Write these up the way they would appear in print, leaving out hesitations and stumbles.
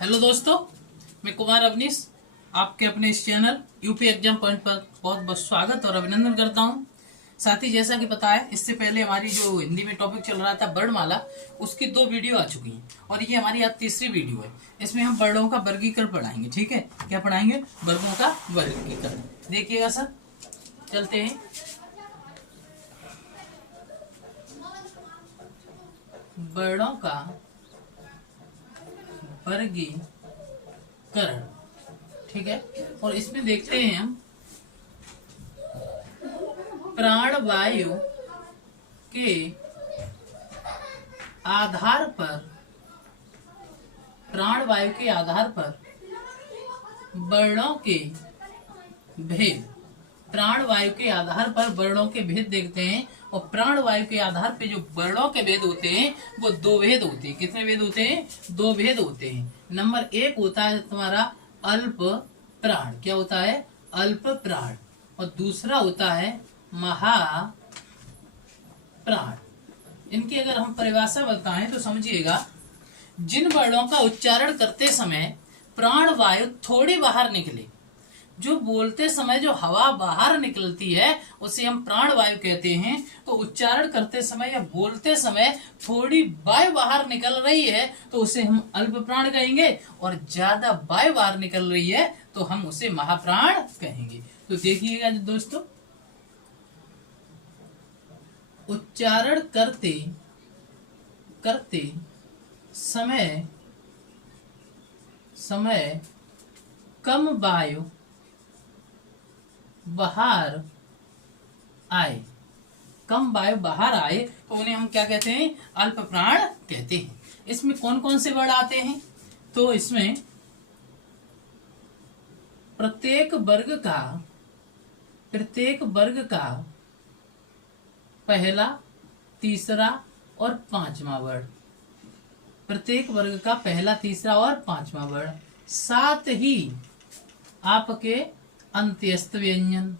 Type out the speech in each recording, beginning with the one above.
Hello दोस्तों, मैं कुमार अवनीश आपके अपने इस चैनल यूपी एग्जाम पॉइंट पर बहुत बहुत स्वागत और अभिनंदन करता हूं। साथ ही जैसा कि पता है, इससे पहले हमारी जो हिंदी में टॉपिक चल रहा था वर्णमाला, उसकी 2 वीडियो आ चुकी हैं और ये हमारी आज तीसरी वीडियो है। इसमें हम वर्णों का वर्गीकरण पढ़ाएंगे। ठीक है, क्या पढ़ाएंगे? वर्गों का वर्गीकरण। देखिएगा सर, चलते हैं। वर्णों का वर्गीकरण, ठीक है। और इसमें देखते हैं हम प्राणवायु के आधार पर, प्राणवायु के आधार पर वर्णों के भेद, प्राणवायु के आधार पर वर्णों के भेद देखते हैं। और प्राणवायु के आधार पे जो वर्णों के भेद होते हैं वो 2 भेद होते हैं। कितने भेद होते हैं? 2 भेद होते हैं। नंबर 1 होता है तुम्हारा अल्प प्राण। क्या होता है? अल्प प्राण। और दूसरा होता है महाप्राण। इनकी अगर हम परिभाषा बताएं तो समझिएगा, जिन वर्णों का उच्चारण करते समय प्राणवायु थोड़ी बाहर निकले, जो बोलते समय जो हवा बाहर निकलती है उसे हम प्राणवायु कहते हैं। तो उच्चारण करते समय या बोलते समय थोड़ी वायु बाहर निकल रही है तो उसे हम अल्प प्राण कहेंगे, और ज्यादा वायु बाहर निकल रही है तो हम उसे महाप्राण कहेंगे। तो देखिएगा दोस्तों, उच्चारण करते करते समय कम वायु बाहर आए, कम वायु बाहर आए तो उन्हें हम क्या कहते हैं? अल्प प्राण कहते हैं। इसमें कौन कौन से वर्ड आते हैं? तो इसमें प्रत्येक वर्ग का पहला, तीसरा और 5वां वर्ड, प्रत्येक वर्ग का पहला, तीसरा और 5वां वर्ड। साथ ही आपके अंत्यस्थ व्यंजन,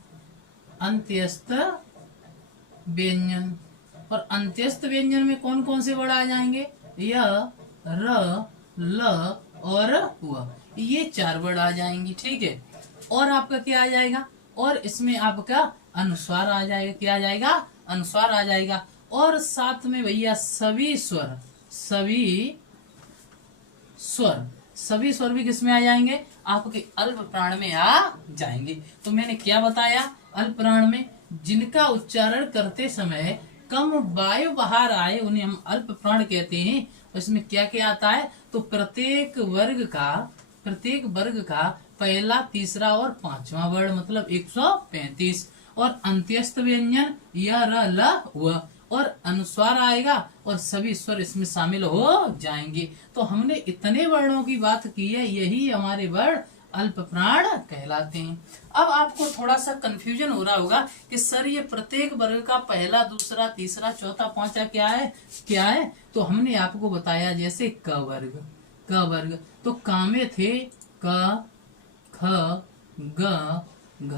और अंत्यस्थ व्यंजन में कौन कौन से वर्ड आ जाएंगे? य, र, ल और व, ये 4 वर्ड आ जाएंगी। ठीक है। और आपका क्या आ जाएगा? और इसमें आपका अनुस्वार आ जाएगा। क्या आ जाएगा? अनुस्वार आ जाएगा। और साथ में भैया सभी स्वर भी किसमें आ जाएंगे? आपके अल्प प्राण में आ जाएंगे। तो मैंने क्या बताया? अल्प प्राण में जिनका उच्चारण करते समय कम वायु बाहर आए उन्हें हम अल्प प्राण कहते हैं। उसमें क्या क्या आता है? तो प्रत्येक वर्ग का पहला, तीसरा और 5वां वर्ड, मतलब 135। और अंत्यस्थ व्यंजन य, र, ल, व, और अनुस्वार आएगा और सभी स्वर इसमें शामिल हो जाएंगे। तो हमने इतने वर्णों की बात की है, यही हमारे वर्ण अल्प प्राण कहलाते हैं। अब आपको थोड़ा सा कंफ्यूजन हो रहा होगा कि सर ये प्रत्येक वर्ग का पहला, दूसरा, तीसरा, चौथा, 5वां क्या है? तो हमने आपको बताया, जैसे क वर्ग तो का में थे क, ख, ग, घ,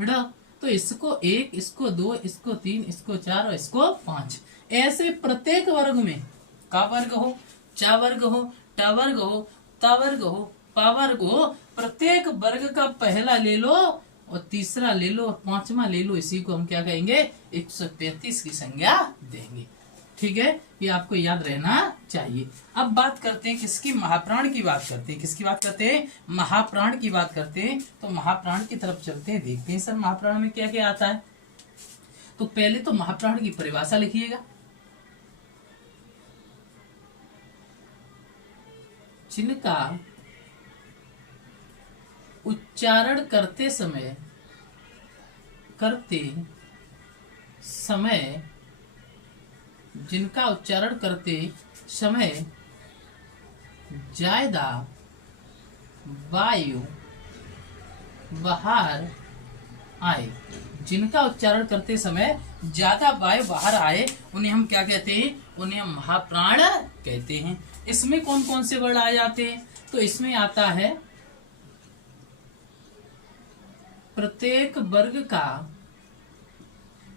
ड़। तो इसको 1, इसको 2, इसको 3, इसको 4 और इसको 5। ऐसे प्रत्येक वर्ग में का वर्ग हो, चा वर्ग हो, ट वर्ग हो, ता वर्ग हो, पा वर्ग हो, प्रत्येक वर्ग का पहला ले लो और तीसरा ले लो और 5वां ले लो। इसी को हम क्या कहेंगे? 135 की संज्ञा देंगे। ठीक है, ये आपको याद रहना चाहिए। अब बात करते हैं किसकी? महाप्राण की बात करते हैं। किसकी बात करते हैं? महाप्राण की बात करते हैं। तो महाप्राण की तरफ चलते हैं, देखते हैं सर महाप्राण में क्या क्या आता है। तो पहले तो महाप्राण की परिभाषा लिखिएगा। जिनका उच्चारण करते समय ज्यादा वायु बाहर आए, जिनका उच्चारण करते समय ज्यादा वायु बाहर आए उन्हें हम क्या कहते हैं? उन्हें हम महाप्राण कहते हैं। इसमें कौन कौन से वर्ड आ जाते हैं? तो इसमें आता है प्रत्येक वर्ग का,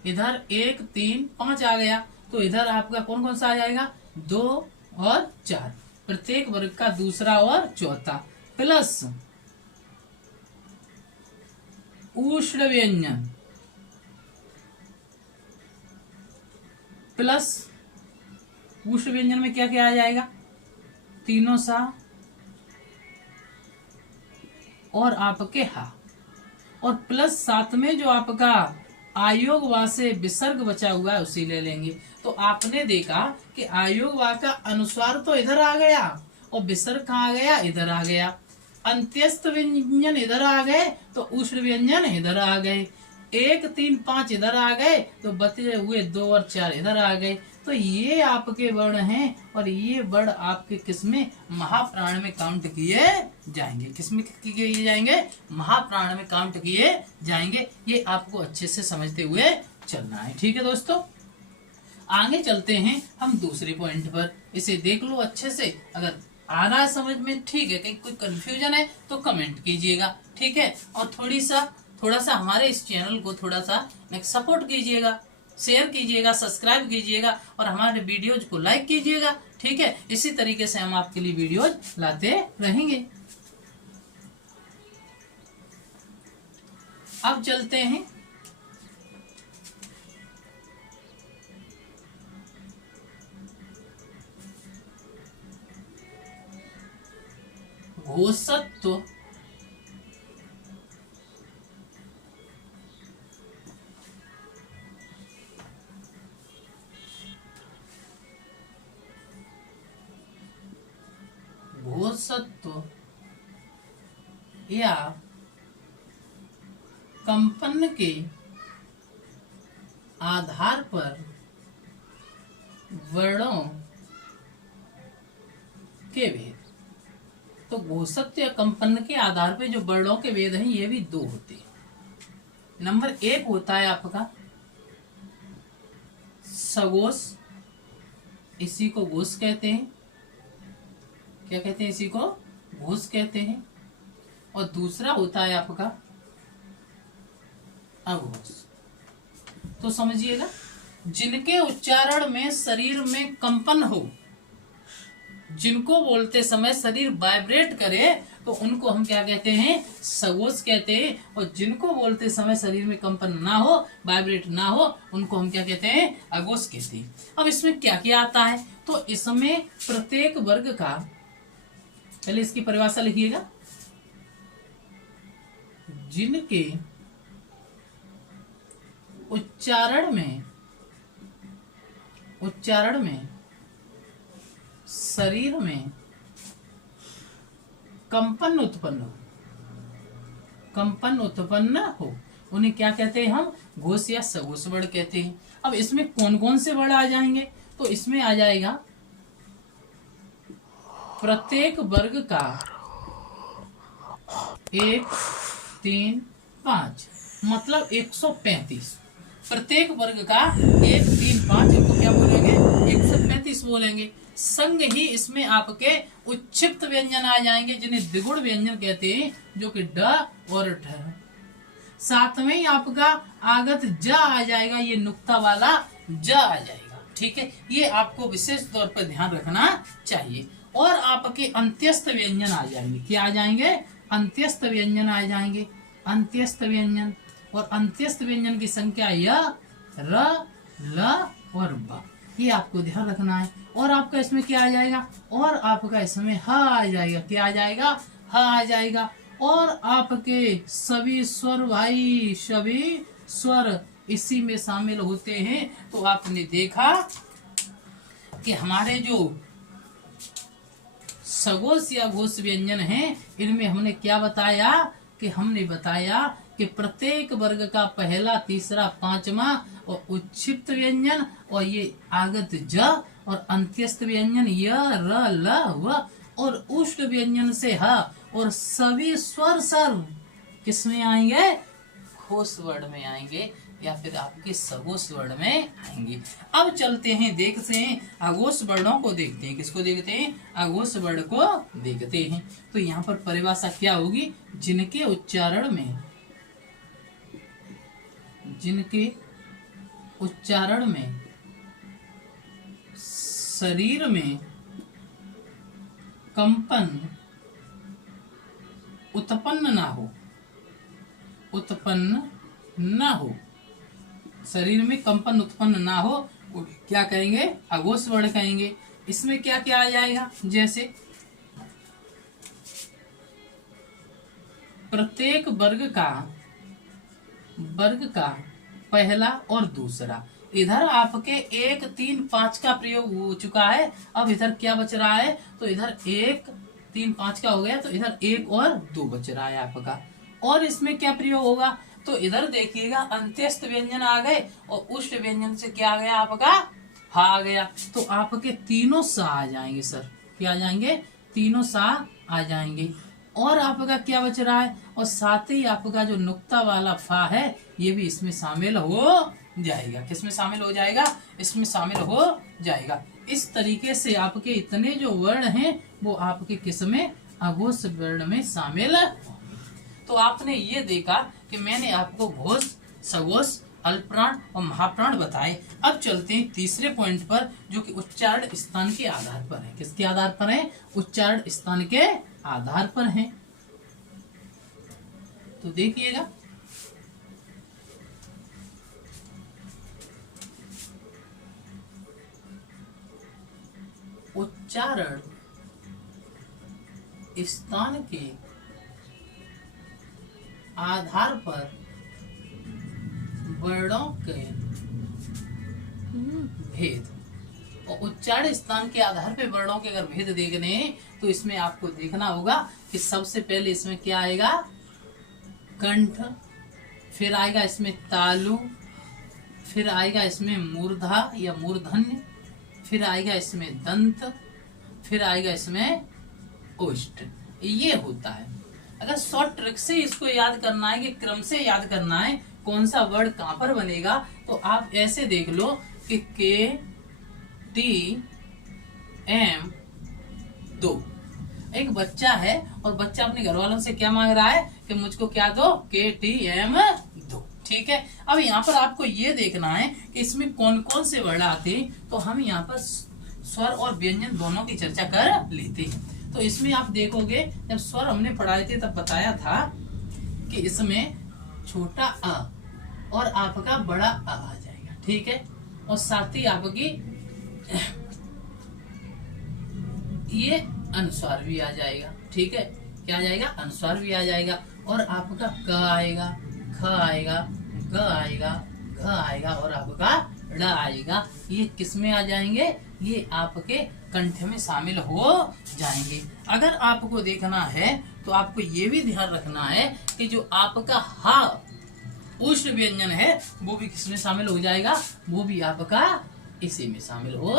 इधर 1, 3, 5 आ गया, तो इधर आपका कौन कौन सा आ जाएगा? 2 और 4। प्रत्येक वर्ग का दूसरा और चौथा प्लस उष्ण व्यंजन प्लस उष्ण व्यंजन में क्या क्या आ जाएगा, तीनों सा और आपके हा, और प्लस साथ में जो आपका आयोग वा से विसर्ग बचा हुआ है उसी ले लेंगे। तो आपने देखा कि आयोग वा का अनुस्वार तो इधर आ गया और विसर्ग कहाँ आ गया, इधर आ गया। अंत्यस्थ व्यंजन इधर आ गए तो उष्ण व्यंजन इधर आ गए। 1 3 5 इधर आ गए तो बचे हुए 2 और 4 इधर आ गए। तो ये आपके वर्ण हैं और ये वर्ण आपके किसमें, महाप्राण में काउंट किए जाएंगे। किसमें किए जाएंगे, महाप्राण में काउंट किए जाएंगे। ये आपको अच्छे से समझते हुए चलना है। ठीक है दोस्तों, आगे चलते हैं हम दूसरे पॉइंट पर। इसे देख लो अच्छे से, अगर आ रहा है समझ में ठीक है, कहीं कोई कंफ्यूजन है तो कमेंट कीजिएगा। ठीक है, और थोड़ा सा हमारे इस चैनल को थोड़ा सा सपोर्ट कीजिएगा, शेयर कीजिएगा, सब्सक्राइब कीजिएगा और हमारे वीडियोज को लाइक कीजिएगा। ठीक है, इसी तरीके से हम आपके लिए वीडियोज लाते रहेंगे। अब चलते हैं घोषत्व घोषत्व या कंपन के आधार पर वर्णों के भेद। तो घोषत्व या कंपन के आधार पर जो वर्णों के भेद हैं ये भी 2 होते हैं। नंबर 1 होता है आपका सघोष, इसी को घोष कहते हैं। क्या कहते हैं, इसी को घोष कहते हैं। और दूसरा होता है आपका अघोष। तो समझिएगा, जिनके उच्चारण में शरीर में कंपन हो, जिनको बोलते समय शरीर वाइब्रेट करे तो उनको हम क्या कहते हैं, सघोष कहते हैं। और जिनको बोलते समय शरीर में कंपन ना हो, वाइब्रेट ना हो, उनको हम क्या कहते हैं, अघोष कहते हैं। अब इसमें क्या क्या आता है, तो इसमें प्रत्येक वर्ग का, पहले इसकी परिभाषा लिखिएगा, जिनके उच्चारण में शरीर में कंपन उत्पन्न हो उन्हें क्या कहते हैं, हम घोष या सघोष वर्ण कहते हैं। अब इसमें कौन कौन से वर्ण आ जाएंगे, तो इसमें आ जाएगा प्रत्येक वर्ग का 1 3 5 मतलब 135। प्रत्येक वर्ग का 1 3 5 इनको क्या बोलेंगे, 135 बोलेंगे। संग ही इसमें आपके उच्छिप्त व्यंजन आ जाएंगे जिन्हें द्विगुण व्यंजन कहते हैं, जो कि ड और ठ। साथ में ही आपका आगत ज आ जाएगा, ये नुक्ता वाला ज आ जाएगा। ठीक है, ये आपको विशेष तौर पर ध्यान रखना चाहिए। और आपके अंत्यस्थ व्यंजन आ जाएंगे। क्या आ जाएंगे, अंत्यस्थ व्यंजन आ जाएंगे। अंत्यस्थ व्यंजन, और अंत्यस्थ व्यंजन की संख्या य र ल और ब, ये आपको ध्यान रखना है। और आपका इसमें क्या आ जाएगा, और आपका इसमें ह आ जाएगा। क्या आ जाएगा, ह आ जाएगा। और आपके सभी स्वर भाई, सभी स्वर इसी में शामिल होते हैं। तो आपने देखा कि हमारे जो सघोष या घोष व्यंजन हैं, इनमें हमने क्या बताया, कि हमने बताया कि प्रत्येक वर्ग का पहला, तीसरा, पांचवा और उच्छिप्त व्यंजन, और ये आगत ज, और अंत्यस्थ व्यंजन य र ल व, और उष्ण व्यंजन से ह, और सभी स्वर सर किसमें आएंगे, घोष वर्ण में आएंगे, या फिर आपके सघोष वर्ण में आएंगे। अब चलते हैं, देखते हैं अघोष वर्णों को देखते हैं। किसको देखते हैं, अघोष वर्ण को देखते हैं। तो यहाँ पर परिभाषा क्या होगी, जिनके उच्चारण में शरीर में कंपन उत्पन्न ना हो, उत्पन्न ना हो, शरीर में कंपन उत्पन्न ना हो, क्या कहेंगे? अघोष वर्ण कहेंगे। इसमें क्या क्या आ जाएगा? जैसे प्रत्येक वर्ग का पहला और दूसरा। इधर आपके 1, 3, 5 का प्रयोग हो चुका है। अब इधर क्या बच रहा है? तो इधर 1, 3, 5 का हो गया, तो इधर 1 और 2 बच रहा है आपका। और इसमें क्या प्रयोग होगा? तो इधर देखिएगा अंत्यस्थ व्यंजन आ गए और उष्ट व्यंजन से क्या आ गया आपका? हा आ गया। तो आपके तीनों सा आ जाएंगे सर। क्या आ जाएंगे? तीनों सा आ जाएंगे। और आपका क्या बच रहा है? और साथ ही आपका जो नुक्ता वाला फा है ये भी इसमें शामिल हो जाएगा। किसमें शामिल हो जाएगा? इसमें शामिल हो जाएगा। इस तरीके से आपके इतने जो वर्ण हैं वो आपके किसमें? अघोष वर्ण में शामिल होंगे। तो आपने ये देखा कि मैंने आपको घोष, सघोष, अल्पप्राण और महाप्राण बताए। अब चलते हैं तीसरे पॉइंट पर, जो कि उच्चारण स्थान के आधार पर है। किसके आधार पर है? उच्चारण स्थान के आधार पर है। तो देखिएगा, उच्चारण स्थान के आधार पर वर्णों के भेद। और उच्चारण स्थान के आधार पर वर्णों के अगर भेद देखने हैं तो इसमें आपको देखना होगा कि सबसे पहले इसमें क्या आएगा? कंठ, फिर आएगा इसमें तालु, फिर आएगा इसमें मूर्धा या मूर्धन्य, फिर आएगा इसमें दंत, फिर आएगा इसमें ओष्ठ। ये होता है। अगर शॉर्ट ट्रिक से इसको याद करना है कि क्रम से याद करना है कौन सा वर्ड कहां पर बनेगा, तो आप ऐसे देख लो कि के टी एम 2। एक बच्चा है और बच्चा अपने घर वालों से क्या मांग रहा है कि मुझको क्या दो? के टी एम 2। ठीक है। अब यहाँ पर आपको ये देखना है कि इसमें कौन कौन से वर्ड आते हैं। तो हम यहाँ पर स्वर और व्यंजन दोनों की चर्चा कर लेते हैं। तो इसमें आप देखोगे, जब स्वर हमने पढ़ाए थे तब बताया था कि इसमें छोटा अ और आपका बड़ा अ आ जाएगा। ठीक है। और साथ ही आपकी ये अनुस्वार भी आ जाएगा। ठीक है। क्या आ जाएगा? अनुस्वार भी आ जाएगा। और आपका क आएगा, ख आएगा, ग आएगा, घ आएगा और आपका ड़ आएगा। ये किस में आ जाएंगे? ये आपके कंठ में शामिल हो जाएंगे। अगर आपको देखना है तो आपको ये भी ध्यान रखना है कि जो आपका हा उष्ण व्यंजन है वो भी किसमें शामिल हो जाएगा? वो भी आपका इसी में शामिल हो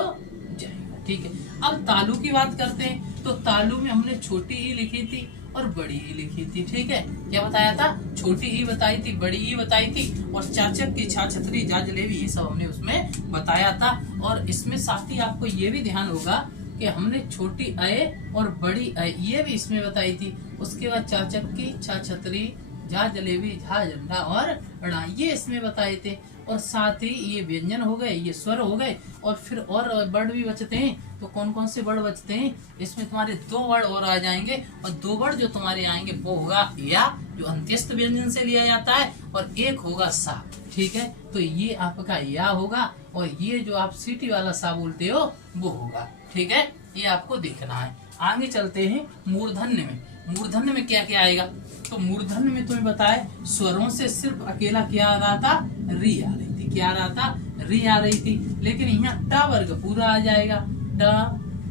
जाएगा। ठीक है। अब तालु की बात करते हैं। तो तालु में हमने छोटी ई लिखी थी और बड़ी ई लिखी थी। ठीक है। क्या बताया था? छोटी ई बताई थी, बड़ी ई बताई थी, और चाचक की छा, छतरी, जा, जलेबी, ये सब हमने उसमें बताया था। और इसमें साथ ही आपको ये भी ध्यान होगा कि हमने छोटी अय और बड़ी अय ये भी इसमें बताई थी। उसके बाद चाचक की छा, छतरी, जा, जलेबी, झा, झंडा और ड़ा ये इसमें बताए थे। और साथ ही ये व्यंजन हो गए, ये स्वर हो गए। और फिर और वर्ड भी बचते हैं। तो कौन कौन से वर्ड बचते हैं? इसमें तुम्हारे 2 वर्ड और आ जाएंगे। और 2 वर्ड जो तुम्हारे आएंगे वो होगा या, जो अंत्यस्थ व्यंजन से लिया जाता है, और एक होगा सा। ठीक है। तो ये आपका या होगा और ये जो आप सीटी वाला सा बोलते हो वो होगा। ठीक है। ये आपको देखना है। आगे चलते हैं मूर्धन्य में। मूर्धन्य में क्या क्या आएगा? तो मूर्धन्य में तुम्हें बताए स्वरों से सिर्फ अकेला क्या आ रहा था? री आ रही थी। क्या आ रहा था? री आ रही थी। लेकिन यहाँ ट वर्ग पूरा आ जाएगा। ट,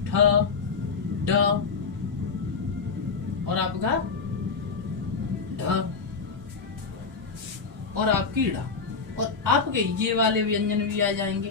ठ, ड और आपका ढ और आपकी ड़। और आपके ये वाले व्यंजन भी आ जाएंगे,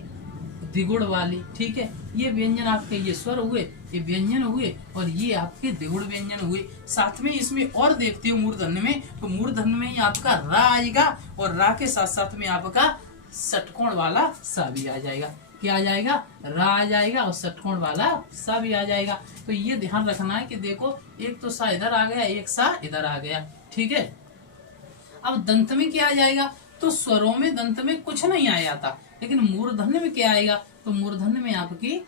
द्विगुण वाले। ठीक है। ये व्यंजन आपके ये स्वर हुए, ये व्यंजन हुए, और ये आपके द्विगुण व्यंजन हुए। साथ में इसमें और देखते हो मूर्धन्य में, तो मूर्धन्य में ही आपका रा आएगा और रा के साथ साथ में आपका षटकोण वाला सा भी आ जाएगा। क्या आ जाएगा? रा आ जाएगा और षटकोण वाला सा भी आ जाएगा। तो ये ध्यान रखना है कि देखो, एक तो सा इधर आ गया, एक सा इधर आ गया। ठीक है। अब दंत में क्या आ जाएगा? तो स्वरों में दंत में कुछ नहीं आया था, लेकिन मूर्धन्य में क्या आएगा? तो मूर्धन्य में आपकी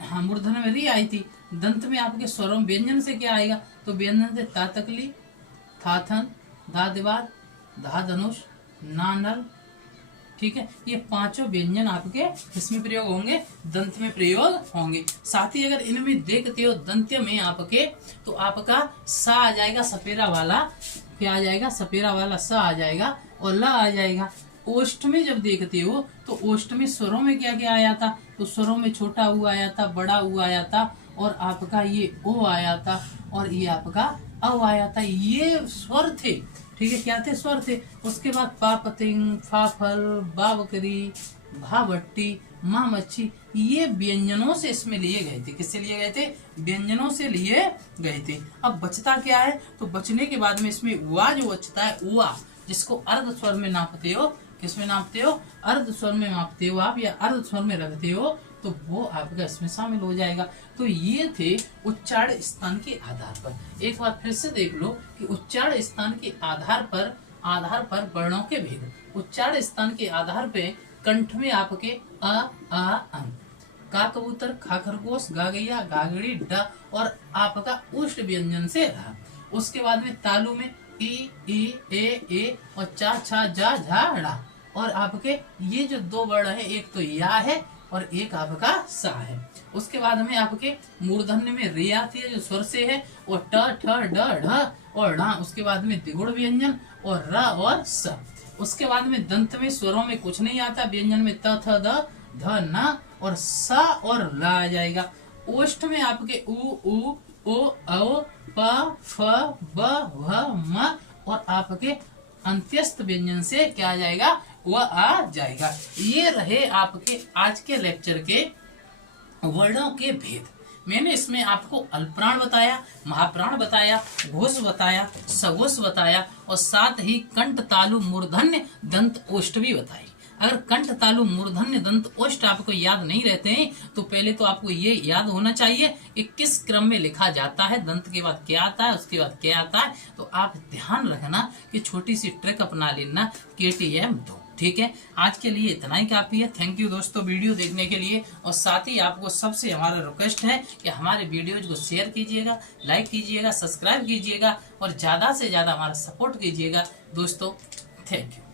हाँ मूर्धन्य में री आई थी। दंत में आपके स्वरों व्यंजन से क्या आएगा, तो व्यंजन से ता तकली, था थन, धा दीवार, धा धनुष, ना नल। ठीक है, ये पांचों व्यंजन आपके इसमें प्रयोग होंगे, दंत में प्रयोग होंगे। साथ ही अगर इनमें देखते हो दंत्य में आपके, तो आपका सा आ जाएगा सपेरा वाला, क्या आ जाएगा, सपेरा वाला सा आ जाएगा और ला आ जाएगा। ओष्ठ में जब देखते हो तो ओष्ठ में स्वरों में क्या क्या आया था, तो स्वरों में छोटा ऊ आया था, बड़ा ऊ आया था, और आपका ये ओ आया था, और ये आपका अ आया था। ये स्वर थे, ठीक है, क्या थे, स्वर थे। उसके बाद पापतिंग, फाफल, बावकरी, भावट्टी, माँ मच्छी, ये व्यंजनों से इसमें लिए गए थे। किससे लिए गए थे, व्यंजनों से लिए गए थे। अब बचता क्या है, तो बचने के बाद में इसमें उआ जो बचता है, उआ, जिसको अर्ध स्वर में नापते हो, किसमें नापते हो, अर्ध स्वर में नापते हो आप, या अर्ध स्वर में रखते हो, तो वो आपका इसमें शामिल हो जाएगा। तो ये थे उच्चारण स्थान के आधार पर। एक बार फिर से देख लो कि उच्चारण स्थान के आधार पर वर्णों के भेद। उच्चारण स्थान के आधार पे कंठ में आपके अ आ अं, का कबूतर, खा खरगोश, गा गैया, गागड़ी, ड, और आपका उष्ट व्यंजन से रहा। उसके बाद में तालु में ई ए और चा छा जा झा ड़ा, और आपके ये जो दो वर्ण है, एक तो या है और एक आपका सा है। उसके बाद में आपके मूर्धन्य में रे आती है जो स्वर से है, और ट ठ ड ढ और ढ। उसके बाद में द्विगुण व्यंजन और र और स। उसके बाद में दंत में स्वरों में कुछ नहीं आता, व्यंजन में त थ द ध न और स और ल आ जाएगा। ओष्ठ में आपके उ ओ औ प फ ब भ म, और आपके अंत्यस्थ व्यंजन से क्या आ जाएगा, वह आ जाएगा। ये रहे आपके आज के लेक्चर के वर्णों के भेद। मैंने इसमें आपको अल्पप्राण बताया, महाप्राण बताया, घोष बताया, सघोष बताया, और साथ ही कंठ तालु मूर्धन्य दंत ओष्ठ भी बताई। अगर कंठ तालु मूर्धन्य दंत ओष्ठ आपको याद नहीं रहते हैं, तो पहले तो आपको ये याद होना चाहिए कि किस क्रम में लिखा जाता है, दंत के बाद क्या आता है, उसके बाद क्या आता है। तो आप ध्यान रखना कि छोटी सी ट्रिक अपना लेना, KTM 2। ठीक है, आज के लिए इतना ही काफी है। थैंक यू दोस्तों वीडियो देखने के लिए, और साथ ही आपको सबसे हमारा रिक्वेस्ट है कि हमारे वीडियोज को शेयर कीजिएगा, लाइक कीजिएगा, सब्सक्राइब कीजिएगा, और ज्यादा से ज्यादा हमारा सपोर्ट कीजिएगा दोस्तों। Thank you.